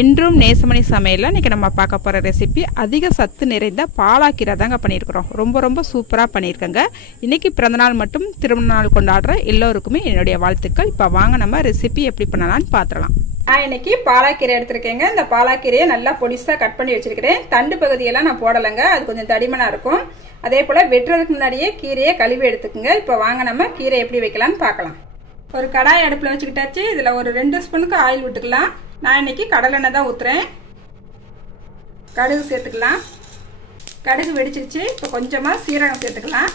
என்றும் நேசமணி சமையலில் இன்றைக்கி நம்ம பார்க்க போகிற ரெசிபி அதிக சத்து நிறைந்த பாலாக்கீரை தாங்க பண்ணியிருக்கிறோம். ரொம்ப ரொம்ப சூப்பராக பண்ணியிருக்கேங்க. இன்றைக்கி பிறந்தநாள் மட்டும் திருமண நாள் கொண்டாடுற எல்லோருக்குமே என்னுடைய வாழ்த்துக்கள். இப்போ வாங்க நம்ம ரெசிபி எப்படி பண்ணலான்னு பார்த்துடலாம் நான் இன்னைக்கு பாலாக்கீரை எடுத்திருக்கேங்க. இந்த பாலாக்கீரையை நல்லா பொடிசாக கட் பண்ணி வச்சிருக்கிறேன். தண்டு பகுதியெல்லாம் நான் போடலைங்க. அது கொஞ்சம் தடிமனாக இருக்கும். அதே போல் வெட்டுறதுக்கு முன்னாடியே கீரையை கழுவி எடுத்துக்கோங்க. இப்போ வாங்க நம்ம கீரை எப்படி வைக்கலாம்னு பார்க்கலாம் ஒரு கடாய் அடுப்பில் வச்சுக்கிட்டாச்சு. இதில் ஒரு ரெண்டு ஸ்பூனுக்கு ஆயில் விட்டுக்கலாம். நான் இன்னைக்கு கடலெண்ணெய் தான் ஊற்றுறேன் கடுகு சேர்த்துக்கலாம். கடுகு வெடிச்சிருச்சு. இப்போ கொஞ்சமாக சீரகம் சேர்த்துக்கலாம்.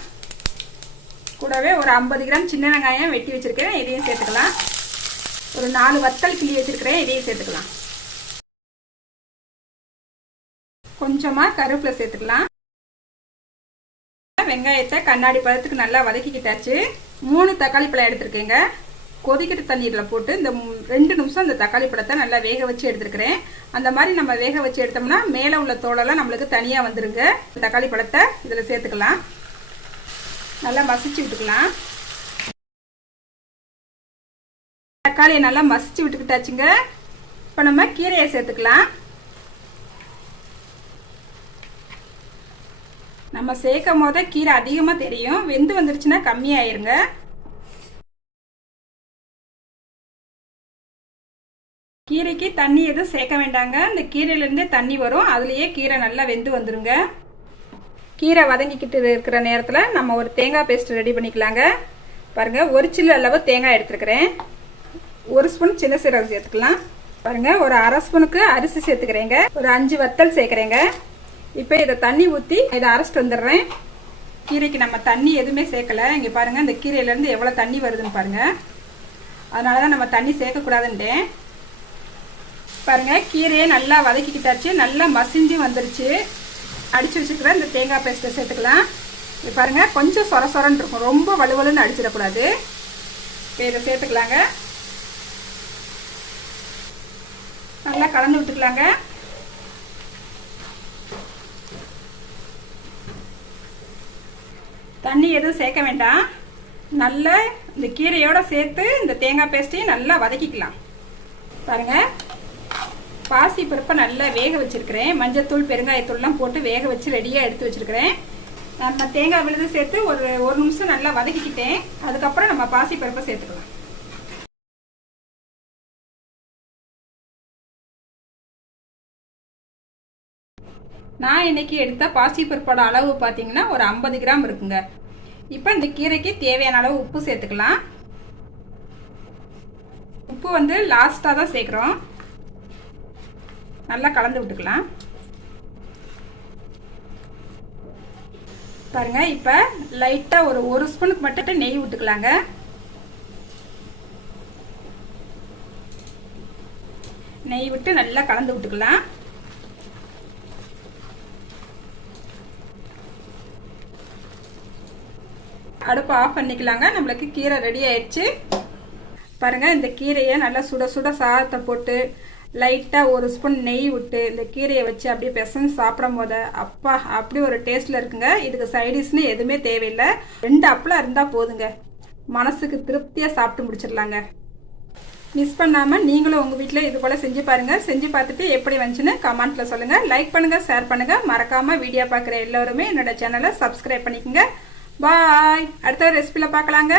கூடவே ஒரு ஐம்பது கிராம் சின்ன வெங்காயம் வெட்டி வச்சுருக்கேன். இதையும் சேர்த்துக்கலாம். ஒரு நாலு வத்தல் கிள்ளி வச்சிருக்கிறேன். இதையும் சேர்த்துக்கலாம். கொஞ்சமாக கருவேப்பிலை சேர்த்துக்கலாம். வெங்காயத்தை கண்ணாடி பழத்துக்கு நல்லா வதக்கிக்கிட்டாச்சு. மூணு தக்காளி பழம் எடுத்திருக்கேங்க. கொதிக்கிற தண்ணீரில் போட்டு இந்த ரெண்டு நிமிஷம் இந்த தக்காளி பழத்தை நல்லா வேக வச்சு எடுத்துருக்கிறேன். அந்த மாதிரி நம்ம வேக வச்சு எடுத்தோம்னா மேலே உள்ள தோலெல்லாம் நம்மளுக்கு தனியாக வந்துருங்க. தக்காளி பழத்தை இதில் சேர்த்துக்கலாம். நல்லா மசிச்சு விட்டுக்கலாம். தக்காளியை நல்லா மசிச்சு விட்டுக்கிட்டாச்சுங்க. இப்போ நம்ம கீரையை சேர்த்துக்கலாம். நம்ம சேர்க்கும் போதே கீரை அதிகமாக தெரியும். வெந்து வந்துருச்சுன்னா கம்மியாயிருங்க. கீரைக்கு தண்ணி எதுவும் சேர்க்க வேண்டாங்க. இந்த கீரையிலேருந்தே தண்ணி வரும். அதுலேயே கீரை நல்லா வெந்து வந்துடுங்க கீரை வதங்கிக்கிட்டு இருக்கிற நேரத்தில் நம்ம ஒரு தேங்காய் பேஸ்ட் ரெடி பண்ணிக்கலாங்க. பாருங்கள் ஒரு சில்லு அளவு தேங்காய் எடுத்துருக்கிறேன். ஒரு ஸ்பூன் சின்ன சீரகம் சேர்த்துக்கலாம். பாருங்கள் ஒரு அரை ஸ்பூனுக்கு அரிசி சேர்த்துக்கிறேங்க. ஒரு அஞ்சு வத்தல் சேர்க்குறேங்க. இப்போ இதை தண்ணி ஊற்றி இதை அரைச்சிட்டு வந்துடுறேன். கீரைக்கு நம்ம தண்ணி எதுவுமே சேர்க்கலை. இங்கே பாருங்கள் இந்த கீரையிலேருந்து எவ்வளோ தண்ணி வருதுன்னு பாருங்கள் அதனால தான் நம்ம தண்ணி சேர்க்கக்கூடாதுன்ட்டேன். பாருங்கள் கீரையை நல்லா வதக்கிக்கிட்டாச்சு. நல்லா மசிஞ்சு வந்துருச்சு. அடித்து வச்சுக்கிற இந்த தேங்காய் பேஸ்ட்டை சேர்த்துக்கலாம். இது பாருங்கள் கொஞ்சம் சொர சொரன்னு இருக்கும். ரொம்ப வலுவலுன்னு அடிச்சிடக்கூடாது. இதை சேர்த்துக்கலாங்க. நல்லா கலந்து விட்டுக்கலாங்க. தண்ணி எதுவும் சேர்க்க வேண்டாம். நல்லா இந்த கீரையோடு சேர்த்து இந்த தேங்காய் பேஸ்ட்டையும் நல்லா வதக்கிக்கலாம். பாருங்கள் பாசி பருப்பை நல்லா வேக வச்சிருக்கிறேன். மஞ்சத்தூள் பெருங்காயத்தூள்லாம் போட்டு வேக வச்சு ரெடியாக எடுத்து வச்சிருக்கிறேன். நம்ம தேங்காய் விழுது சேர்த்து ஒரு ஒரு நிமிஷம் நல்லா வதக்கிக்கிட்டேன். அதுக்கப்புறம் நம்ம பாசி பருப்பை சேர்த்துக்கலாம். நான் இன்னைக்கு எடுத்த பாசிப்பருப்போட அளவு பார்த்தீங்கன்னா ஒரு ஐம்பது கிராம் இருக்குங்க. இப்போ இந்த கீரைக்கு தேவையான அளவு உப்பு சேர்த்துக்கலாம். உப்பு வந்து லாஸ்ட்டாக தான் சேர்க்குறோம். நல்லா கலந்து விட்டுக்கலாம். பாருங்க இப்போ லைட்டாக ஒரு ஒரு ஸ்பூனுக்கு மட்டும் நெய் விட்டுக்கலாங்க நெய் விட்டு நல்லா கலந்து விட்டுக்கலாம். அடுப்பை ஆஃப் பண்ணிக்கலாங்க. நம்மளுக்கு கீரை ரெடி ஆயிடுச்சு. பாருங்கள் இந்த கீரையை நல்லா சுட சுட சாதத்தை போட்டு லைட்டாக ஒரு ஸ்பூன் நெய் விட்டு இந்த கீரையை வச்சு அப்படியே பெசஞ்சு சாப்பிடும் போது அப்பா அப்படி ஒரு டேஸ்ட்டில் இருக்குங்க. இதுக்கு சைடிஷ்னு எதுவுமே தேவையில்லை. ரெண்டு அப்பளம் இருந்தால் போதுங்க. மனசுக்கு திருப்தியாக சாப்பிட்டு முடிச்சிடலாங்க. மிஸ் பண்ணாமல் நீங்களும் உங்கள் வீட்டில் இது போல் செஞ்சு பாருங்கள் செஞ்சு பார்த்துட்டு எப்படி வந்துச்சுன்னு கமெண்ட்டில் சொல்லுங்கள் லைக் பண்ணுங்கள் ஷேர் பண்ணுங்கள் மறக்காமல் வீடியோ பார்க்குற எல்லோருமே என்னோட சேனலை சப்ஸ்கிரைப் பண்ணிக்கோங்க. பாய் அடுத்த ரெசிபியில் பார்க்கலாங்க.